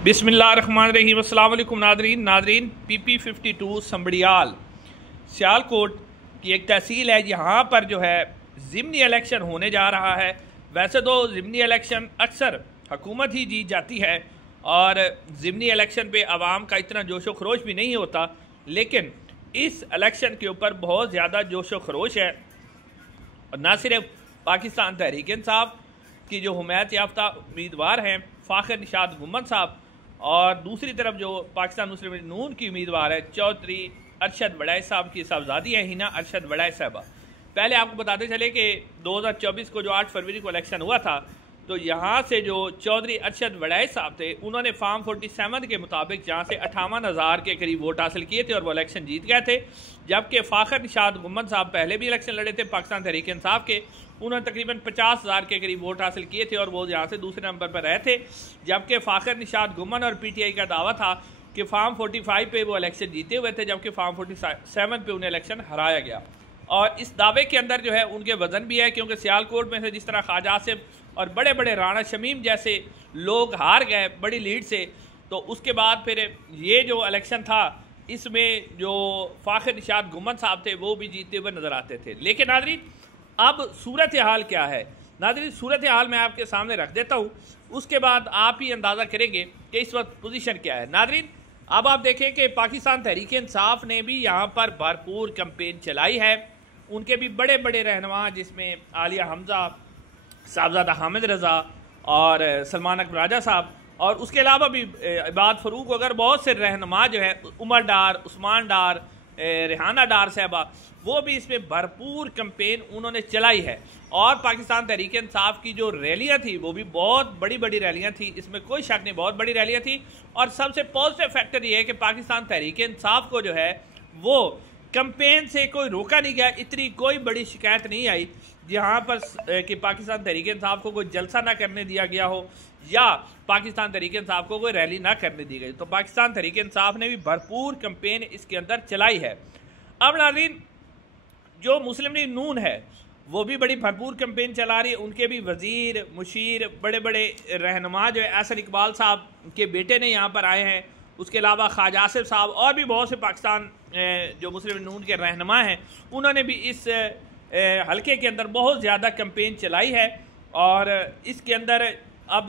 बिस्मिल्लाहिर्रहमानिर्रहीम। अस्सलाम वालेकुम नादरीन PP52 संबड़ियाल सियालकोट की एक तहसील है। यहाँ पर जो है ज़िमनी इलेक्शन होने जा रहा है। वैसे तो ज़िमनी इलेक्शन अक्सर हुकूमत ही जीत जाती है और ज़िमनी इलेक्शन पे आवाम का इतना जोशो खरोश भी नहीं होता, लेकिन इस इलेक्शन के ऊपर बहुत ज़्यादा जोशो खरोश है। और ना सिर्फ पाकिस्तान तहरीक इंसाफ की जो हुमायत याफ्ता उम्मीदवार हैं फ़ाखर निशात गुम्मन साहब, और दूसरी तरफ जो पाकिस्तान मुस्लिम लीग नून की उम्मीदवार है चौधरी अरशद वड़ाई साहब की साहबजादी है हिना अरशद वड़ाई साहबा। पहले आपको बताते चले कि 2024 को जो 8 फरवरी को इलेक्शन हुआ था, तो यहाँ से जो चौधरी अरशद वड़ाई साहब थे उन्होंने फार्म 47 के मुताबिक यहाँ से 58,000 के करीब वोट हासिल किए थे और वो इलेक्शन जीत गए थे। जबकि फ़ाखर निशात गुम्मन साहब पहले भी इलेक्शन लड़े थे पाकिस्तान तहरीक इंसाफ के, उन्होंने तकरीबन 50,000 के करीब वोट हासिल किए थे और वो यहाँ से दूसरे नंबर पर रहे थे। जबकि फ़ाखर निशात गुम्मन और PTI का दावा था कि फार्म 45 पे वो इलेक्शन जीते हुए थे, जबकि फार्म 47 पे उन्हें इलेक्शन हराया गया। और इस दावे के अंदर जो है उनके वजन भी है, क्योंकि सियालकोट में से जिस तरह ख्वाजा आसिफ और बड़े बड़े राणा शमीम जैसे लोग हार गए बड़ी लीड से, तो उसके बाद फिर ये जो इलेक्शन था इसमें जो फ़ाखर निशात गुम्मन साहब थे वो भी जीतते हुए नज़र आते थे। लेकिन नाज़रीन अब सूरत हाल क्या है? नाज़रीन सूरत हाल मैं आपके सामने रख देता हूँ, उसके बाद आप ही अंदाज़ा करेंगे कि इस वक्त पोजीशन क्या है। नाज़रीन अब आप देखें कि पाकिस्तान तहरीक इंसाफ ने भी यहाँ पर भरपूर कैंपेन चलाई है। उनके भी बड़े बड़े रहनुमा जिसमें आलिया हमजा, साहबजादा हामिद रज़ा और सलमान अकबर राजा साहब, और उसके अलावा भी इबाद फ़रूक वगैरह बहुत से रहनुमा जो है, उमर डार, उस्मान डार, रेहाना डार साहबा, वो भी इसमें भरपूर कैंपेन उन्होंने चलाई है। और पाकिस्तान तहरीक इंसाफ की जो रैलियाँ थी वो भी बहुत बड़ी बड़ी रैलियाँ थी, इसमें कोई शक नहीं, बहुत बड़ी रैलियाँ थी। और सबसे पॉजिटिव फैक्टर ये है कि पाकिस्तान तहरीक इंसाफ को जो है वो कैंपेन से कोई रोका नहीं गया। इतनी कोई बड़ी शिकायत नहीं आई जहाँ पर कि पाकिस्तान तहरीक इंसाफ को कोई जलसा ना करने दिया गया हो या पाकिस्तान तहरीक इंसाफ को कोई रैली ना करने दी गई। तो पाकिस्तान तहरीक इंसाफ ने भी भरपूर कैंपेन इसके अंदर चलाई है। अब नाज़रीन जो मुस्लिम लीग नून है वो भी बड़ी भरपूर कैंपेन चला रही है। उनके भी वज़ीर, मुशीर, बड़े बड़े रहनुमा जो है एहसन इकबाल साहब के बेटे ने यहाँ पर आए हैं। उसके अलावा ख्वाजा आसिफ साहब और भी बहुत से पाकिस्तान जो मुस्लिम लीग नून के रहनुमा हैं उन्होंने भी इस हल्के के अंदर बहुत ज़्यादा कैंपेन चलाई है। और इसके अंदर अब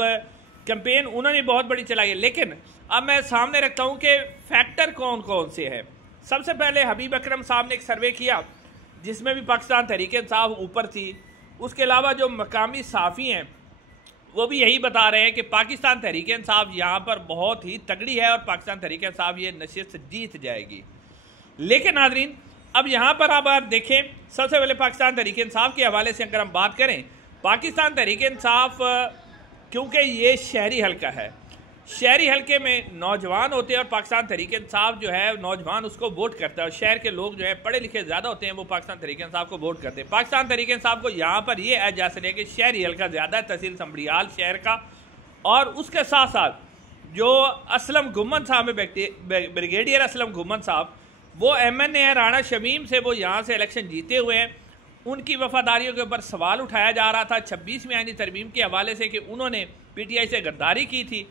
कैंपेन उन्होंने बहुत बड़ी चलाई है। लेकिन अब मैं सामने रखता हूँ कि फैक्टर कौन कौन से हैं। सबसे पहले हबीब अकरम साहब ने एक सर्वे किया जिसमें भी पाकिस्तान तहरीक इंसाफ ऊपर थी। उसके अलावा जो मकामी साफ़ी हैं वो भी यही बता रहे हैं कि पाकिस्तान तहरीक इंसाफ यहाँ पर बहुत ही तगड़ी है और पाकिस्तान तहरीक इंसाफ ये नशिस्त जीत जाएगी। लेकिन नाज़रीन अब यहाँ पर आप देखें, सबसे पहले पाकिस्तान तहरीक इंसाफ के हवाले से अगर हम बात करें, पाकिस्तान तहरीक इंसाफ क्योंकि ये शहरी हल्का है, शहरी हल्के में नौजवान होते हैं और पाकिस्तान तहरीक इंसाफ जो है नौजवान उसको वोट करता है, और शहर के लोग जो है पढ़े लिखे ज़्यादा होते हैं वो पाकिस्तान तहरीक इंसाफ को वोट करते हैं। पाकिस्तान तहरीक इंसाफ को यहाँ पर ये एहसास है कि शहरी हल्का ज़्यादा है, तहसील संबड़ियाल शहर का। और उसके साथ साथ जो असलम गुम्मन साहब में ब्रिगेडियर असलम गुम्मन साहब वो MNA है राणा शमीम से, वो यहाँ से इलेक्शन जीते हुए हैं। उनकी वफादारियों के ऊपर सवाल उठाया जा रहा था 26वीं आईनी तरमीम के हवाले से कि उन्होंने PTI से गद्दारी की थी।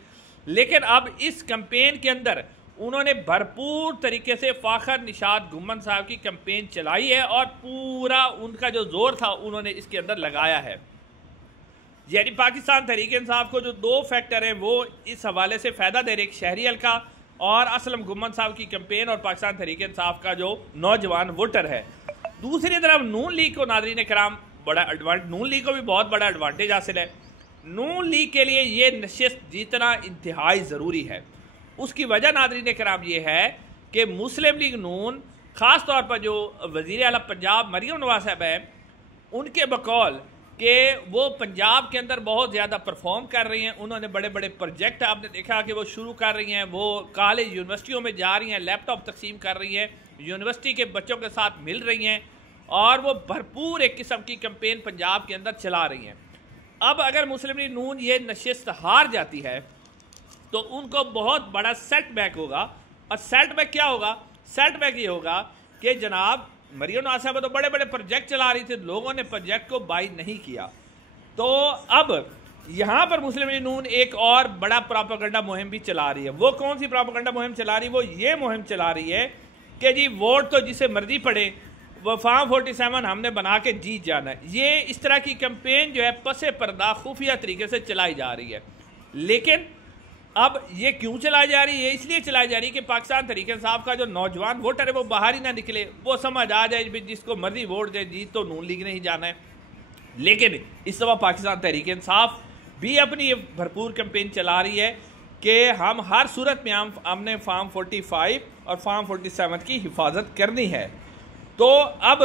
लेकिन अब इस कैंपेन के अंदर उन्होंने भरपूर तरीके से फ़ाखर निशात गुम्मन साहब की कैंपेन चलाई है और पूरा उनका जो जोर था उन्होंने इसके अंदर लगाया है। यानी पाकिस्तान तहरीक इंसाफ को जो दो फैक्टर हैं वो इस हवाले से फ़ायदा दे रहे, एक शहरी हल्का और असलम गुम्मन साहब की कैंपेन और पाकिस्तान तहरीक इंसाफ का जो नौजवान वोटर है। दूसरी तरफ नून लीग को नाज़रीन कराम बड़ा नून लीग को भी बहुत बड़ा एडवांटेज हासिल है। नून लीग के लिए ये नशिस्त जीतना इंतहाई ज़रूरी है। उसकी वजह नाज़रीन कराम ये है कि मुस्लिम लीग नून ख़ास तौर पर जो वज़ीर आला पंजाब मरियम नवाज़ साहब हैं उनके बकौल कि वो पंजाब के अंदर बहुत ज़्यादा परफॉर्म कर रही हैं। उन्होंने बड़े बड़े प्रोजेक्ट आपने देखा कि वो शुरू कर रही हैं, वो कॉलेज यूनिवर्सिटियों में जा रही हैं, लैपटॉप तकसीम कर रही हैं, यूनिवर्सिटी के बच्चों के साथ मिल रही हैं और वो भरपूर एक किस्म की कैंपेन पंजाब के अंदर चला रही हैं। अब अगर मुस्लिम लीग नून ये नशिस्त हार जाती है तो उनको बहुत बड़ा सेटबैक होगा। और सेटबैक क्या होगा? सेटबैक ये होगा कि जनाब मरियम नवाज़ साहब तो बड़े बड़े प्रोजेक्ट चला रही थी, लोगों ने प्रोजेक्ट को बाई नहीं किया। तो अब यहाँ पर मुस्लिम लीग नून एक और बड़ा प्रोपेगेंडा मुहिम भी चला रही है। वो कौन सी प्रोपेगेंडा मुहिम चला रही है? वो ये मुहिम चला रही है कि जी वोट तो जिसे मर्जी पड़े, वो फॉर्म 47 हमने बना के जीत जाना है। ये इस तरह की कैंपेन जो है पसे पर्दा खुफिया तरीके से चलाई जा रही है। लेकिन अब ये क्यों चलाई जा रही है? इसलिए चलाई जा रही है कि पाकिस्तान तहरीक इंसाफ का जो नौजवान वोटर है वो बाहर ही ना निकले, वो समझ आ जाए जिसको मर्जी वोट दे, जीत तो नून लीग ने ही जाना है। लेकिन इस दफ़ा पाकिस्तान तहरीक इंसाफ भी अपनी ये भरपूर कैंपेन चला रही है कि हम हर सूरत में हमने फॉर्म 45 और फॉर्म 47 की हिफाजत करनी है। तो अब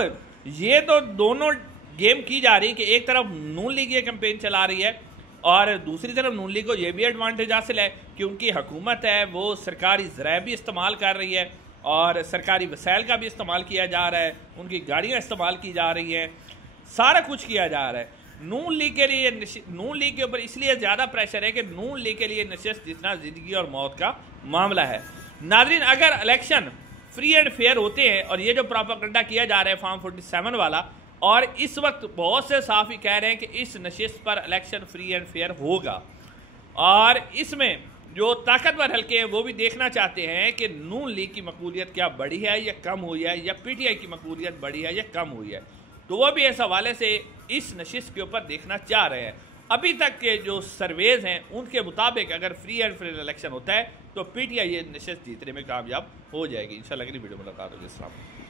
ये तो दोनों गेम की जा रही है कि एक तरफ नून लीग ये कैंपेन चला रही है और दूसरी तरफ नून लीग को ये भी एडवांटेज हासिल है क्योंकि हुकूमत है वो सरकारी ज़राए भी इस्तेमाल कर रही है और सरकारी वसाइल का भी इस्तेमाल किया जा रहा है, उनकी गाड़ियाँ इस्तेमाल की जा रही हैं, सारा कुछ किया जा रहा है। नून लीग के लिए, नून लीग के ऊपर इसलिए ज़्यादा प्रेशर है कि नून लीग के लिए नशिस्त जितना ज़िंदगी और मौत का मामला है। नाज़रीन, अगर इलेक्शन फ्री एंड फेयर होते हैं और ये जो प्रोपेगेंडा किया जा रहा है फॉर्म 47 वाला, और इस वक्त बहुत से साफ ही कह रहे हैं कि इस नशिस्त पर इलेक्शन फ्री एंड फेयर होगा और इसमें जो ताकतवर हल्के हैं वो भी देखना चाहते हैं कि नून लीग की मकबूलियत क्या बढ़ी है या कम हुई है, या पीटीआई की मकबूलियत बढ़ी है या कम हुई है। तो वो भी इस हवाले से इस नशिस्त के ऊपर देखना चाह रहे हैं। अभी तक के जो सर्वेज हैं उनके मुताबिक अगर फ्री एंड फेयर इलेक्शन होता है तो पीटीआई ये नशिस्त जीतने में कामयाब हो जाएगी। इंशाल्लाह अगली वीडियो में मुलाकात होगी। अस्सलाम।